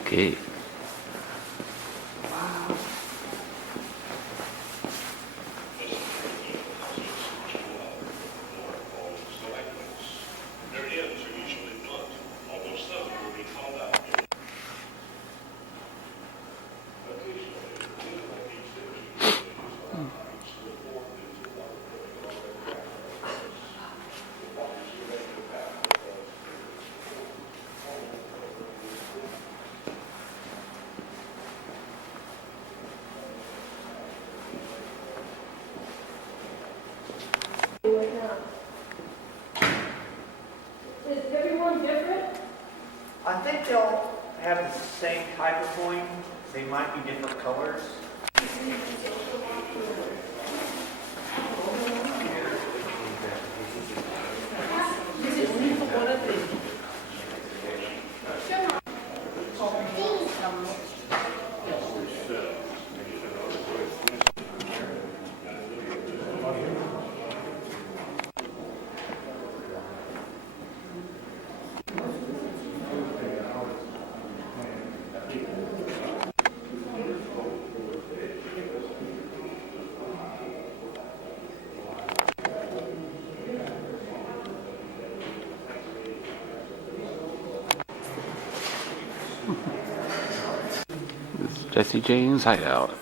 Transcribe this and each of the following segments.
Okay. Is everyone different? I think they'll have the same type of coin. They might be different colors. This is Jesse James' hideout.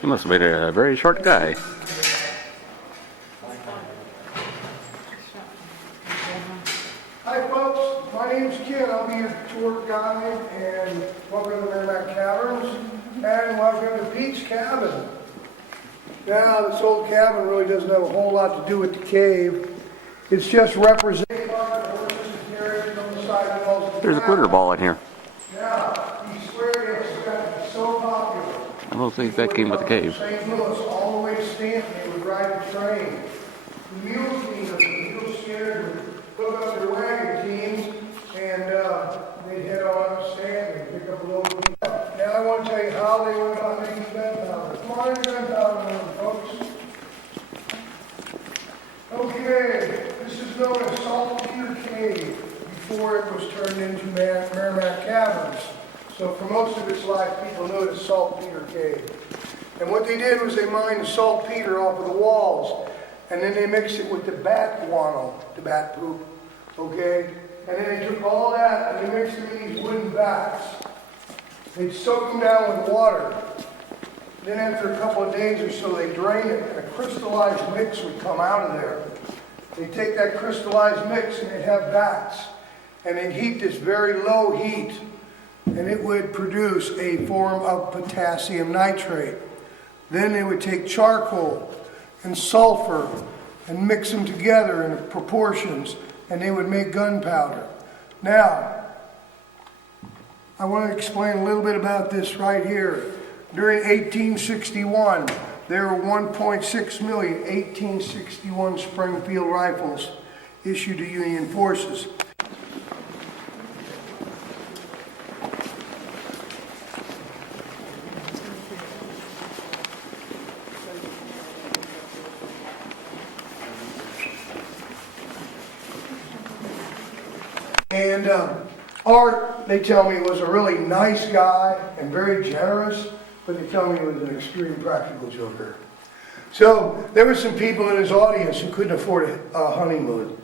He must have been a very short guy. Hi folks, my name's Ken. I'll be your tour guide, and welcome to Meremec Caverns, and welcome to Pete's Cabin. Now, this old cabin really doesn't have a whole lot to do with the cave. It's just representing the horses and carriages on the side of the walls. There's a glitter ball in here. Yeah, he swear it's gotten so popular. I don't think that came with the cave. St. Louis all the way to Stanton, they would ride the train. The mule team, the mule scared, would hook up their wagon teams, and they'd head on up Stanton and pick up a load of people. Now I want to tell you how they went about making gunpowder. Come on in, gunpowder, folks. Okay, this is known as Saltpeter Cave before it was turned into Meremec Caverns. So for most of its life, people knew it as Saltpeter Cave. And what they did was they mined the saltpeter off of the walls, and then they mixed it with the bat guano, the bat poop, okay? And then they took all that and they mixed it in these wooden vats. They'd soak them down with water. Then after a couple of days or so, they drain it, and a crystallized mix would come out of there. They'd take that crystallized mix and they'd have vats, and they'd heat this very low heat, and it would produce a form of potassium nitrate. Then they would take charcoal and sulfur and mix them together in proportions, and they would make gunpowder. Now, I want to explain a little bit about this right here. During 1861, there were 1.6 million 1861 Springfield rifles issued to Union forces. And Art, they tell me, was a really nice guy and very generous, but they tell me he was an extreme practical joker. So there were some people in his audience who couldn't afford a honeymoon.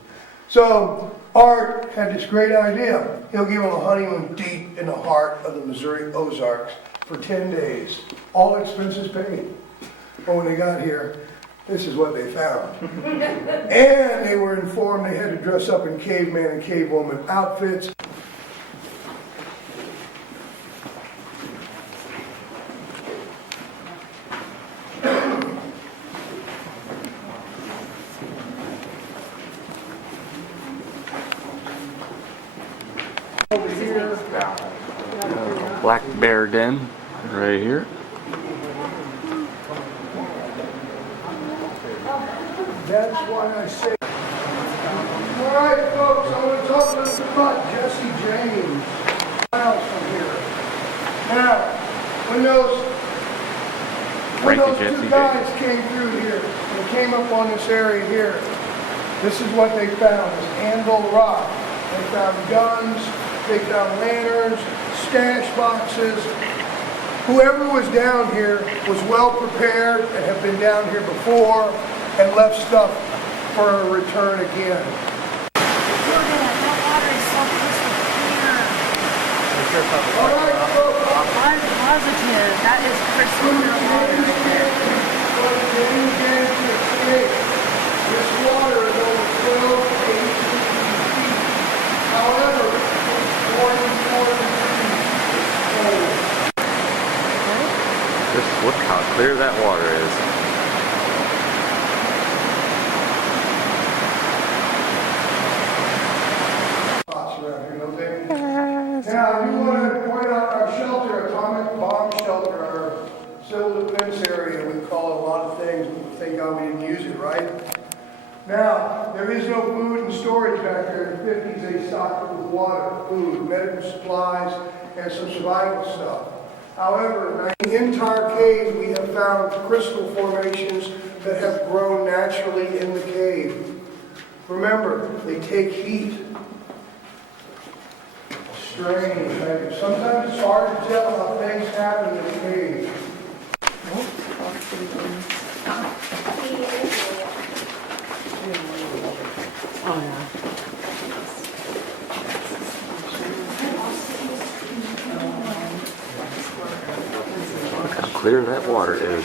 So Art had this great idea. He'll give them a honeymoon deep in the heart of the Missouri Ozarks for 10 days. All expenses paid. But when they got here, this is what they found. And they were informed they had to dress up in caveman and cavewoman outfits. Over here, Black bear den right here. that's why I say. All right, folks, I want to talk a little bit about Jesse James. Miles from here. Now, when those two guys came through here, they came up on this area here, this is what they found, this anvil rock. They found guns, take down lanterns, stash boxes. Whoever was down here was well prepared and have been down here before and left stuff for a return again. All right, folks. I'm positive that is crystal clear water right there. This water is over 12 to 18 feet. However, it's more than 4 degrees. Just look how clear that water is. Spots around here, don't they? Now, I do want to point out our shelter, atomic bomb shelter, our civil defense area. We call it a lot of things, but thank God we didn't use it, right? Now, there is no food and storage back there. In the 50s, they stocked it with water, food, medical supplies, and some survival stuff. However, in the entire cave, we have found crystal formations that have grown naturally in the cave. Remember, they take heat. Strange. Sometimes it's hard to tell how things happen in the cave. Oh yeah. Look how clear that water is.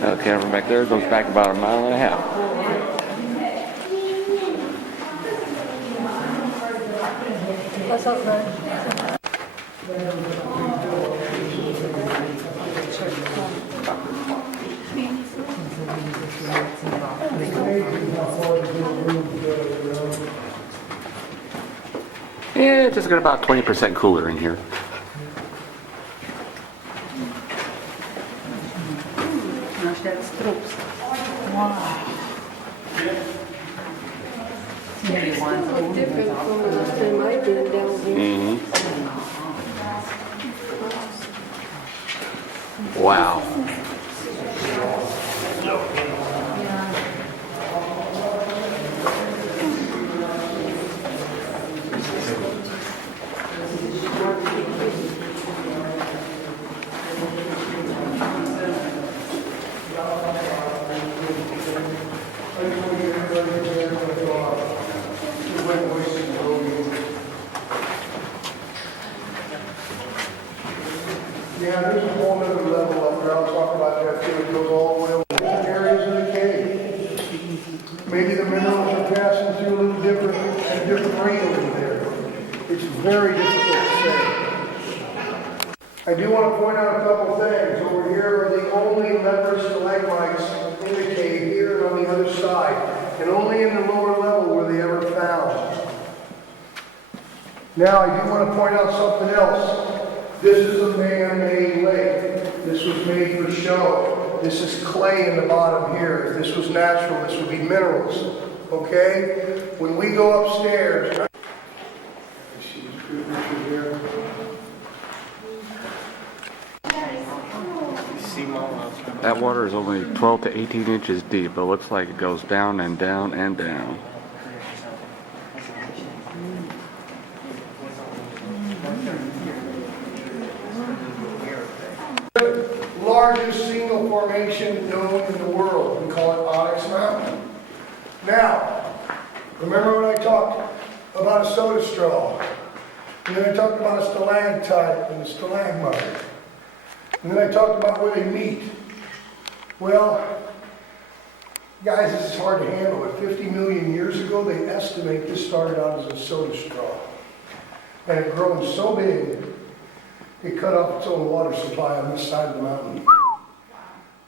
That camera back there goes back about 1.5 miles. What's up, man? Yeah, it's just got about 20% cooler in here. Different from the last time I've been down here. Wow. Yeah, there's a whole other level up there. I'll talk about that too. It goes all the way over different areas of the cave. Maybe the minerals are passing through a little different, at a different rate over there. It's very difficult to say. I do want to point out a couple things. Over here are the only leper stalagmites in the cave, here and on the other side. And only in the lower level were they ever found. Now, I do want to point out something else. This is a man-made lake. This was made for show. This is clay in the bottom here. If this was natural, this would be minerals. Okay? When we go upstairs, That water is only 12 to 18 inches deep, but it looks like it goes down and down and down. largest single formation known in the world. We call it Onyx Mountain. Now, remember when I talked about a soda straw? And then I talked about a stalactite and a stalagmite. And then I talked about where they meet. Well, guys, this is hard to handle, but 50 million years ago, they estimate this started out as a soda straw. And it grown so big, it cut off its own water supply on this side of the mountain.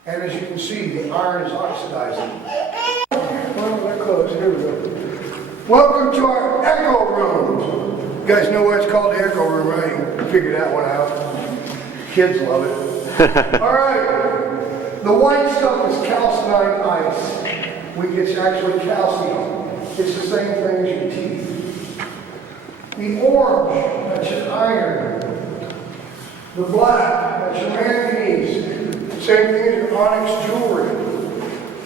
And as you can see, the iron is oxidizing. Well, they're close. Here we go. Welcome to our echo room. You guys know why it's called the echo room, right? You figured that one out. Kids love it. All right. The white stuff is calcined ice. It's actually calcium. It's the same thing as your teeth. The orange, that's your iron. The black, that's your manganese. Same thing as your onyx jewelry.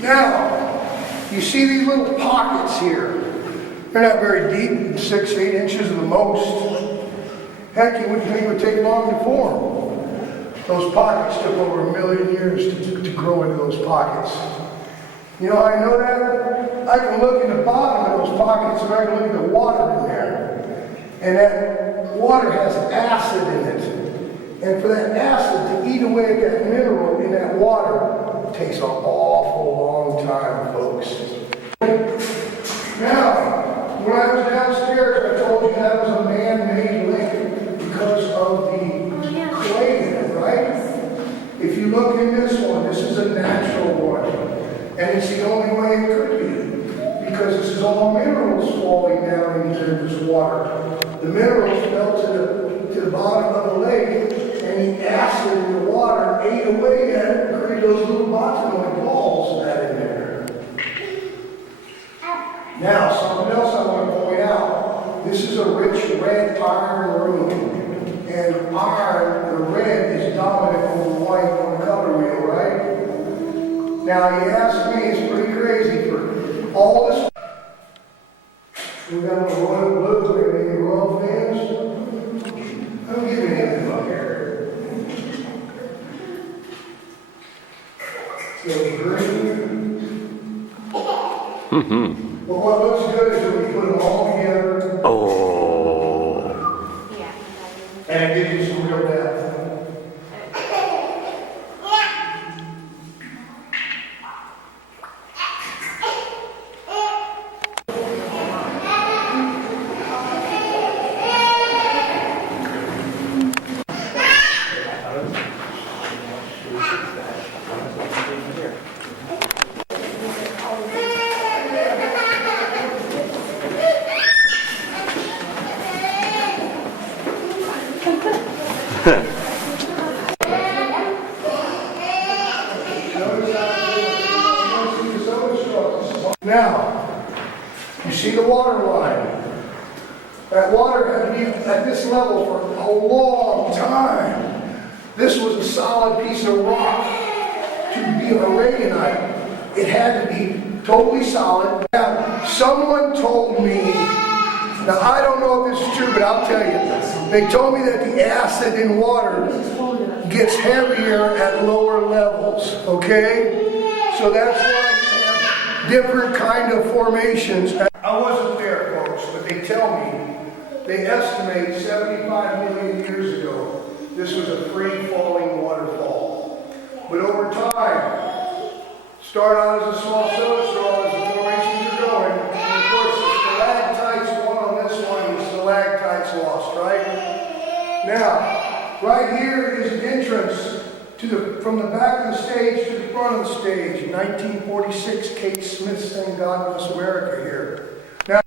Now, you see these little pockets here. They're not very deep, 6, 8 inches at the most. Heck, you wouldn't think it would take long to form. Those pockets took over 1 million years to grow into those pockets. You know how I know that? I can look in the bottom of those pockets and I can look at the water in there. And that water has acid in it. And for that acid to eat away at that mineral in that water takes an awful long time, folks. Now, when I was downstairs, I told you that was a man-made lake because of the clay in it, right? If you look in this one, this is a natural one. And it's the only way it could be. Because this is all minerals falling down into this water. The minerals fell to the bottom of the lake, and the acid in the water ate away at it and created those little botanoid balls that in there. Now, something else I want to point out. This is a rich red iron room. And iron, the red, is dominant over white on the color wheel, right? Now, you ask me, it's pretty crazy for all this. We got the royal blue, we got any royal fans? I don't give any of them up here. So green. But what looks good is when we put them all together. Oh. And it gives you some real depth. Now, you see the water line. That water had to be at this level for a long time. This was a solid piece of rock to be a aragonite. It had to be totally solid. Now, someone told me, now I don't know if this is true, but I'll tell you. They told me that the acid in water gets heavier at lower levels, okay? So that's why you have different kind of formations. I wasn't there, folks, but they tell me, they estimate 75 million years ago, this was a free-falling waterfall. But over time, start out as a small soda straw as the formations are going, and of course the stalactites won on this one, and the stalactites lost, right? Now, right here is an entrance from the back of the stage to the front of the stage. In 1946, Kate Smith sang God Bless America here. Now,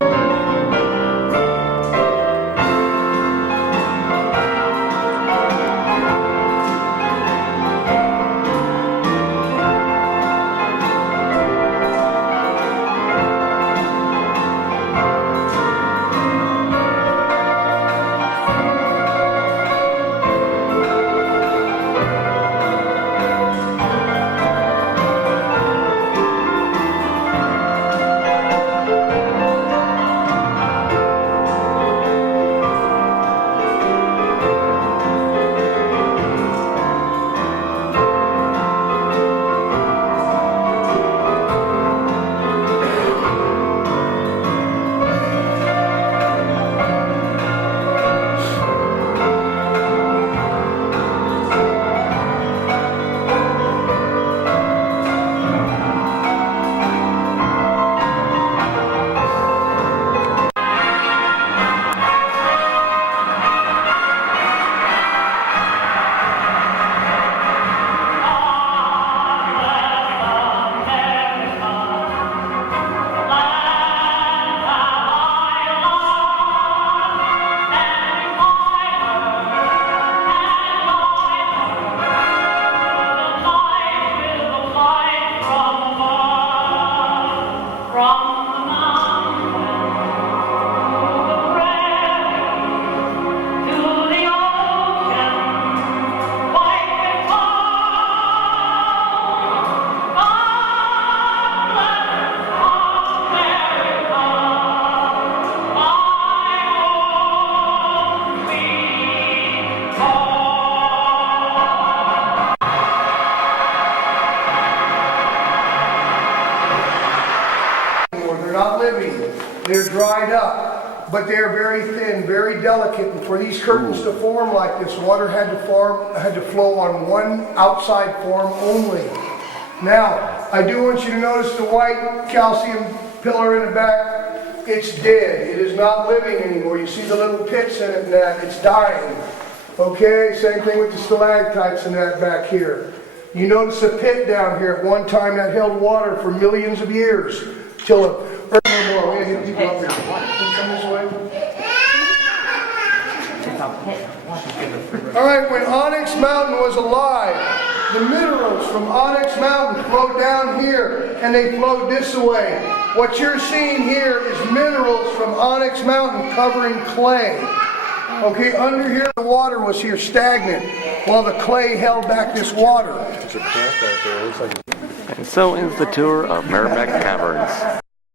They're dried up, but they're very thin, very delicate. And for these curtains to form like this, water had to flow on one outside form only. Now, I do want you to notice the white calcium pillar in the back. It's dead. It is not living anymore. You see the little pits in it and that. It's dying. Okay, same thing with the stalactites in that back here. You notice a pit down here at one time that held water for millions of years. Till a more. We're gonna get people up here. Can you come this way? All right, when Onyx Mountain was alive, the minerals from Onyx Mountain flowed down here and they flowed this way. What you're seeing here is minerals from Onyx Mountain covering clay. Okay, under here the water was here stagnant while the clay held back this water. And so ends the tour of Meremec Caverns.